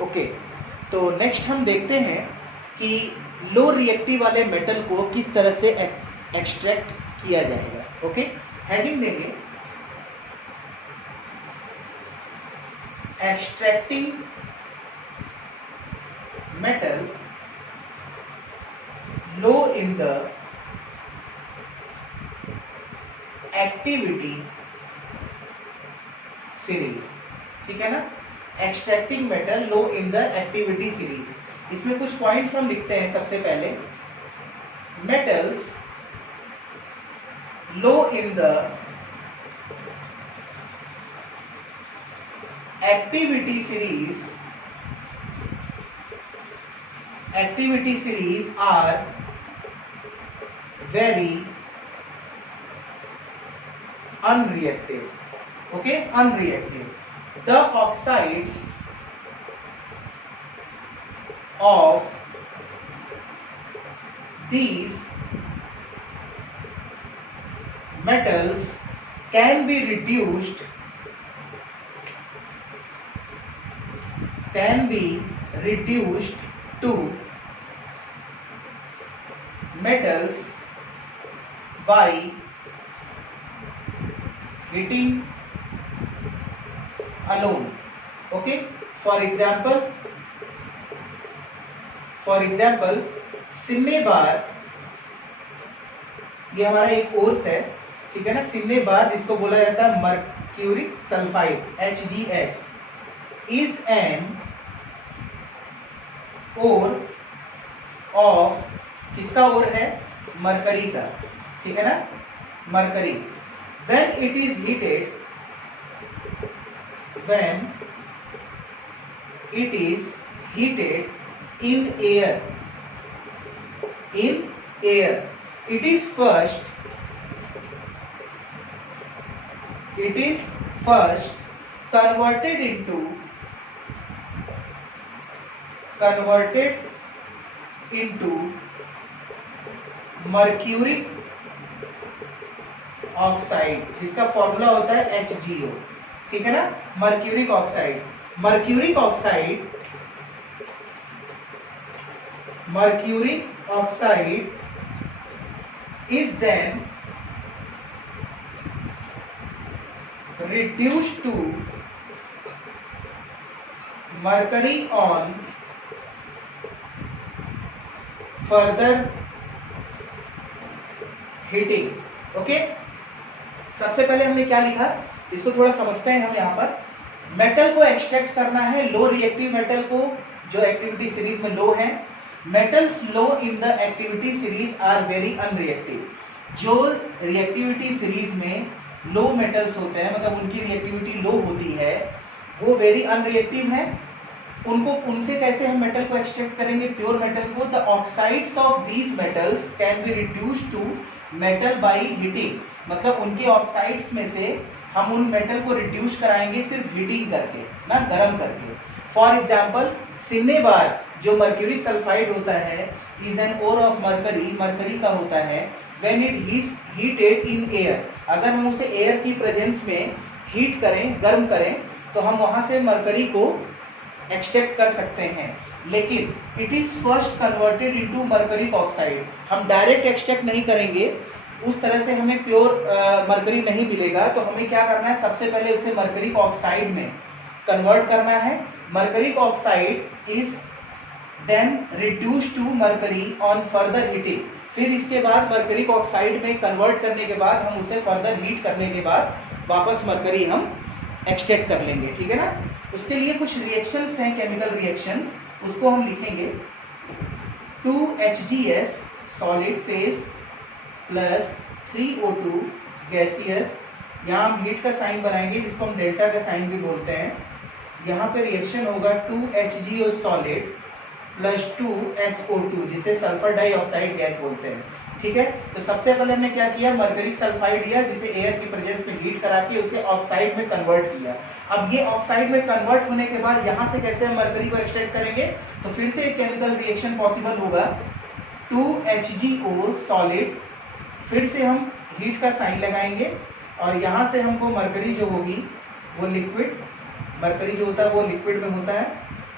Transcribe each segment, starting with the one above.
Okay, तो next हम देखते हैं कि लो रिएक्टिव वाले मेटल को किस तरह से एक्सट्रैक्ट किया जाएगा। ओके, हेडिंग देंगे extracting metal low in the activity series. ठीक है ना, extracting metal low in the activity series. इसमें कुछ पॉइंट्स हम लिखते हैं। सबसे पहले, metals low in the activity series are very unreactive. Okay, unreactive. The oxides of these metals can be reduced to metals by heating alone. Okay, for example सिन्नेबार, ये हमारा एक कोर्स है, ठीक है ना। सिन्नेबार जिसको बोला जाता है mercuric sulphide HgS is an ore of, किसका ओर है? मरकरी का, ठीक है ना, mercury. When it is heated in air, it is first converted into mercuric oxide, जिसका फॉर्मूला होता है HgO, ठीक है ना, mercuric oxide. Mercuric oxide is then reduced to mercury on further heating. Okay, सबसे पहले हमने क्या लिखा, इसको थोड़ा समझते हैं हम। यहाँ पर मेटल को एक्सट्रैक्ट करना है, लो रिएक्टिव मेटल को, जो एक्टिविटी सीरीज में लो है। Metals low in the activity series are very unreactive. जो रिएक्टिविटी सीरीज में लो मेटल्स होते हैं, मतलब उनकी रिएक्टिविटी लो होती है, वो वेरी अनरिएक्टिव है। उनसे कैसे हम मेटल को एक्सट्रैक्ट करेंगे, प्योर मेटल को? The oxides of these metals can be reduced to metal by heating, मतलब उनके ऑक्साइड्स में से हम उन मेटल को रिड्यूस कराएंगे सिर्फ हीटिंग करके ना, गर्म करके। फॉर एग्जाम्पल सिन्नेबार जो मर्क्यूरी सल्फाइड होता है is an ore of mercury, mercury का होता है। When it is heated in air, अगर हम उसे एयर की प्रेजेंस में हीट करें, गर्म करें, तो हम वहां से मरकरी को एक्सट्रैक्ट कर सकते हैं। लेकिन it is first converted into mercuric oxide. हम डायरेक्ट एक्सट्रैक्ट नहीं करेंगे, उस तरह से हमें प्योर मर्करी नहीं मिलेगा। तो हमें क्या करना है, सबसे पहले उसे मर्क्यूरिक ऑक्साइड में कन्वर्ट करना है। Mercuric oxide is then reduced to mercury on further heating. फिर इसके बाद मर्क्यूरिक ऑक्साइड में कन्वर्ट करने के बाद हम उसे फर्दर हीट करने के बाद वापस मर्करी हम एक्सट्रैक्ट कर लेंगे, ठीक है ना। उसके लिए कुछ रिएक्शंस हैं, केमिकल रिएक्शंस, उसको हम लिखेंगे। 2HgS solid phase plus 3O2 gaseous. यहाँ हम हीट का साइन बनाएंगे जिसको हम डेल्टा का साइन भी बोलते हैं। यहाँ पे रिएक्शन होगा 2HgO सॉलिड प्लस 2SO2 जिसे सल्फर डाइऑक्साइड गैस बोलते हैं, ठीक है। तो सबसे पहले हमने क्या किया, मर्क्यूरिक सल्फाइड लिया जिसे एयर की प्रेजेंस में हीट करा के उसे ऑक्साइड में कन्वर्ट किया। अब ये ऑक्साइड में कन्वर्ट होने के बाद यहाँ से कैसे हम मर्क्यूरी को एक्सट्रैक्ट करेंगे, तो फिर से एक केमिकल रिएक्शन पॉसिबल होगा। 2HgO सॉलिड, फिर से हम हीट का साइन लगाएंगे और यहाँ से हमको मर्क्यूरी जो होगी वो लिक्विड, मर्क्यूरी जो होता है वो लिक्विड में होता है,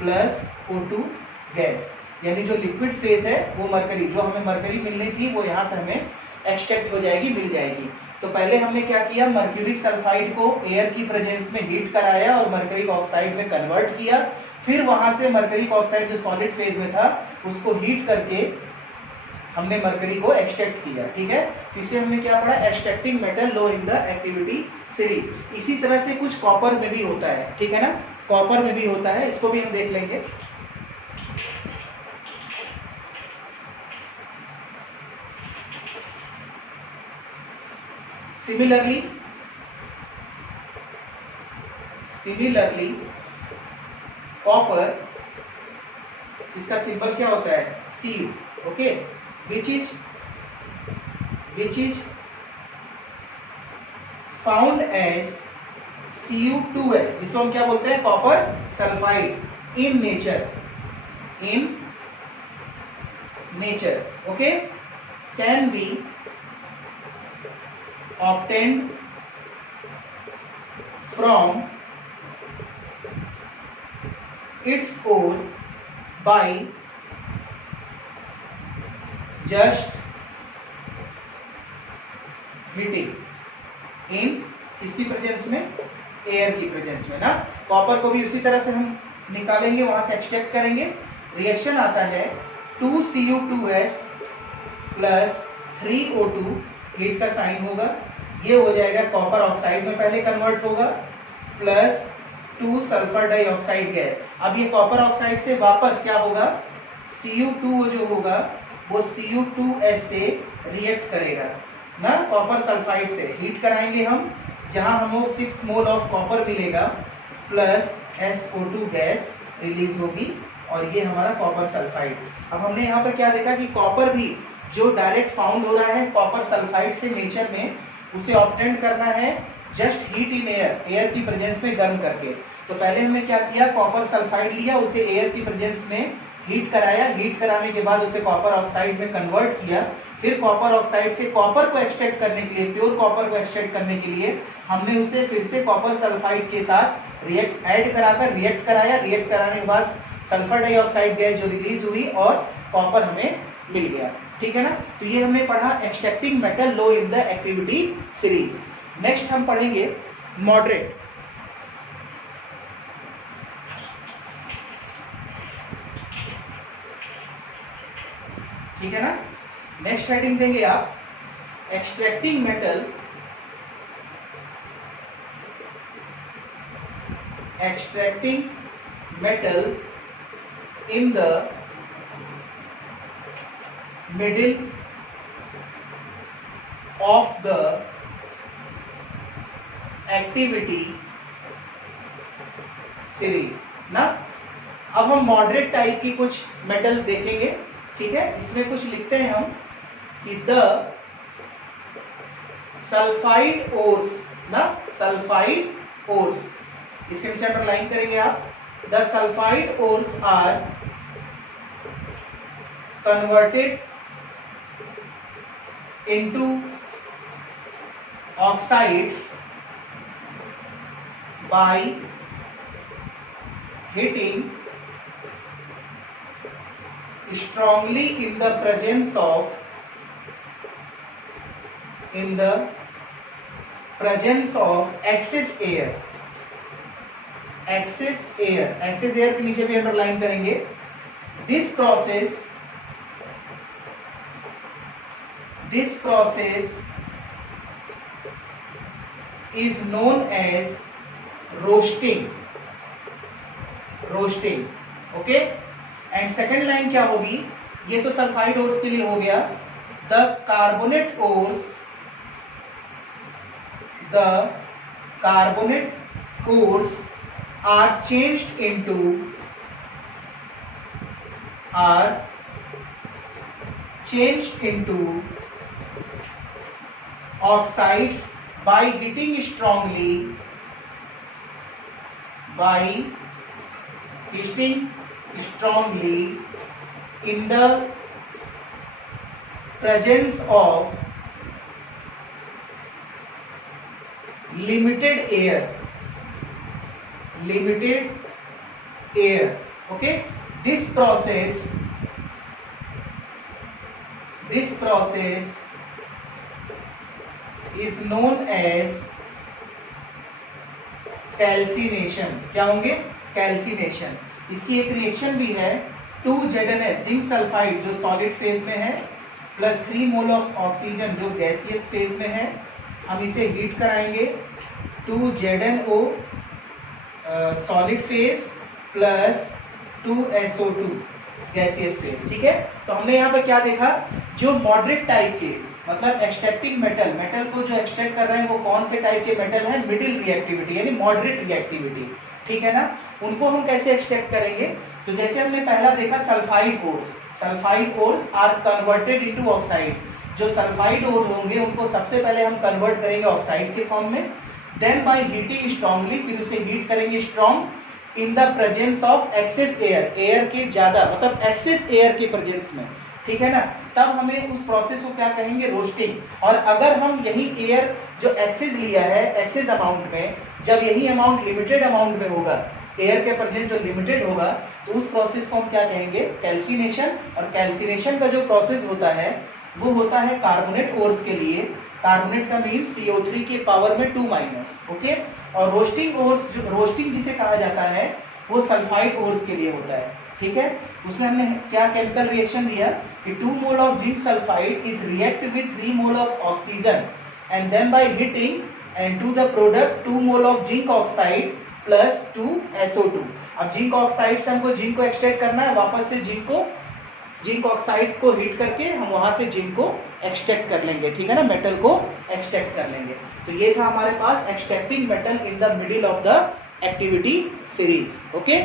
प्लस O2 गैस, यानी जो लिक्विड फेज है वो मरकरी, जो हमें मरकरी मिलनी थी वो यहाँ से हमें एक्सट्रैक्ट हो जाएगी, मिल जाएगी। तो पहले हमने क्या किया, मर्क्यूरिक सल्फाइड को एयर की प्रेजेंस में हीट कराया और मरकरी ऑक्साइड में कन्वर्ट किया, फिर वहां से मरकरी ऑक्साइड जो सॉलिड फेज में था उसको हीट करके हमने मरकरी को एक्सट्रैक्ट किया। ठीक है, इसे हमने क्या पढ़ा, extracting metal low in the activity series. इसी तरह से कुछ कॉपर में भी होता है, ठीक है ना, कॉपर में भी होता है, इसको भी हम देख लेंगे। सिमिलरली कॉपर, इसका सिंबल क्या होता है, Cu, okay, which is found as Cu2s, जिसको हम क्या बोलते हैं, copper sulphide in nature, okay, can be obtained from its ore by just heating in किसकी प्रेजेंस में, एयर की प्रेजेंस में ना। कॉपर को भी उसी तरह से हम निकालेंगे, वहां से एक्सट्रैक्ट करेंगे, रिएक्शन आता है 2Cu2s प्लस 3O2, हीट का साइन होगा, ये हो जाएगा कॉपर ऑक्साइड में पहले कन्वर्ट होगा, प्लस 2 सल्फर डाइऑक्साइड गैस। अब ये कॉपर ऑक्साइड से वापस क्या होगा, Cu2 जो होगा वो Cu2s से रिएक्ट करेगा ना, कॉपर सल्फाइड से हीट कराएंगे हम, जहां हमको 6 मोल ऑफ कॉपर मिलेगा, प्लस SO2 गैस रिलीज होगी, और ये हमारा कॉपर सल्फाइड। अब हमने यहाँ पर क्या देखा कि कॉपर भी जो डायरेक्ट फाउंड हो रहा है कॉपर सल्फाइड से नेचर में, उसे ऑब्टेन करना है जस्ट हीट इन एयर की प्रेजेंस में गर्म करके। तो पहले हमने क्या किया, कॉपर सल्फाइड लिया, उसे एयर की प्रेजेंस में हीट कराया, हीट कराने के बाद उसे कॉपर ऑक्साइड में कन्वर्ट किया, फिर कॉपर ऑक्साइड से कॉपर को एक्सट्रैक्ट करने के लिए, प्योर कॉपर को एक्सट्रैक्ट करने के लिए हमने उसे फिर से कॉपर सल्फाइड के साथ रिएक्ट कराया, रिएक्ट कराने के बाद सल्फर डाइऑक्साइड गैस जो रिलीज हुई और कॉपर हमें मिल गया। ठीक है ना, तो ये हमने पढ़ा extracting metal low in the activity series. Next हम पढ़ेंगे मॉडरेट। ठीक है ना, नेक्स्ट हेडिंग देंगे आप extracting metal in the middle of the activity series ना। अब हम मॉडरेट टाइप की कुछ मेटल देखेंगे। ठीक है, इसमें कुछ लिखते हैं हम कि द सल्फाइड ओर्स ना, सल्फाइड ओर्स, इसके नीचे अंडरलाइन करेंगे आप, the sulphide ores are converted into oxides by heating strongly in the presence of excess air के नीचे भी अंडरलाइन करेंगे। This process is known as roasting, okay. And second line क्या होगी, ये तो सल्फाइड ओर्स के लिए हो गया, the carbonate ores are changed into oxides by heating strongly in the presence of limited air, okay, this process is known as calcination. क्या होंगे? कैल्सिनेशन। इसकी एक रिएक्शन भी है, 2ZnH जिंक सल्फाइड जो सॉलिड फेज में है प्लस 3 मोल ऑफ ऑक्सीजन जो गैसियस फेज में है, हम इसे हीट कराएंगे, 2ZnO solid phase plus 2SO2 gaseous phase. ठीक है, तो हमने यहाँ पे क्या देखा, जो मॉडरेट टाइप के मतलब एक्सट्रैक्टिंग मेटल को जो एक्सट्रैक्ट कर रहे हैं वो कौन से टाइप के मेटल है? मिडिल रिएक्टिविटी यानी मॉडरेट रिएक्टिविटी। ठीक है ना, उनको हम कैसे एक्सट्रैक्ट करेंगे? तो जैसे हमने पहला देखा sulphide ores are converted into oxide. जो सल्फाइड ओर होंगे उनको सबसे पहले हम कन्वर्ट करेंगे ऑक्साइड के फॉर्म में, देन बाय हीटिंग स्ट्रांगली, फिर उसे हीट करेंगे strong in the presence of excess air के ज्यादा मतलब एक्सेस एयर के प्रेजेंस में। ठीक है ना, तब हमें उस प्रोसेस को क्या कहेंगे? रोस्टिंग। और अगर हम यही एयर जो एक्सेस लिया है एक्सेस अमाउंट में, जब यही अमाउंट लिमिटेड अमाउंट में होगा, एयर के प्रेजेंस जो लिमिटेड होगा, तो उस प्रोसेस को हम क्या कहेंगे? कैल्सिनेशन। और कैल्सिनेशन का जो प्रोसेस होता है वो होता है कार्बोनेट ओर्स के लिए। कार्बोनेट का मीन CO3 के पावर में 2-। ओके, और रोस्टिंग जिसे कहा जाता है वो सल्फाइड ओर्स के लिए होता है। ठीक है, उसमें हमने क्या केमिकल रिएक्शन दिया कि 2 mole of zinc sulphide is react with 3 mole of oxygen and then by heating and to the product 2 mole of zinc oxide plus 2SO2। अब जिंक ऑक्साइड से हमको जिंक को एक्सट्रैक्ट करना है, वापस से जिंक ऑक्साइड को हीट करके हम वहां से जिंक को एक्सट्रैक्ट कर लेंगे। ठीक है ना, मेटल को एक्सट्रैक्ट कर लेंगे। तो ये था हमारे पास extracting metal in the middle of the activity series. Okay.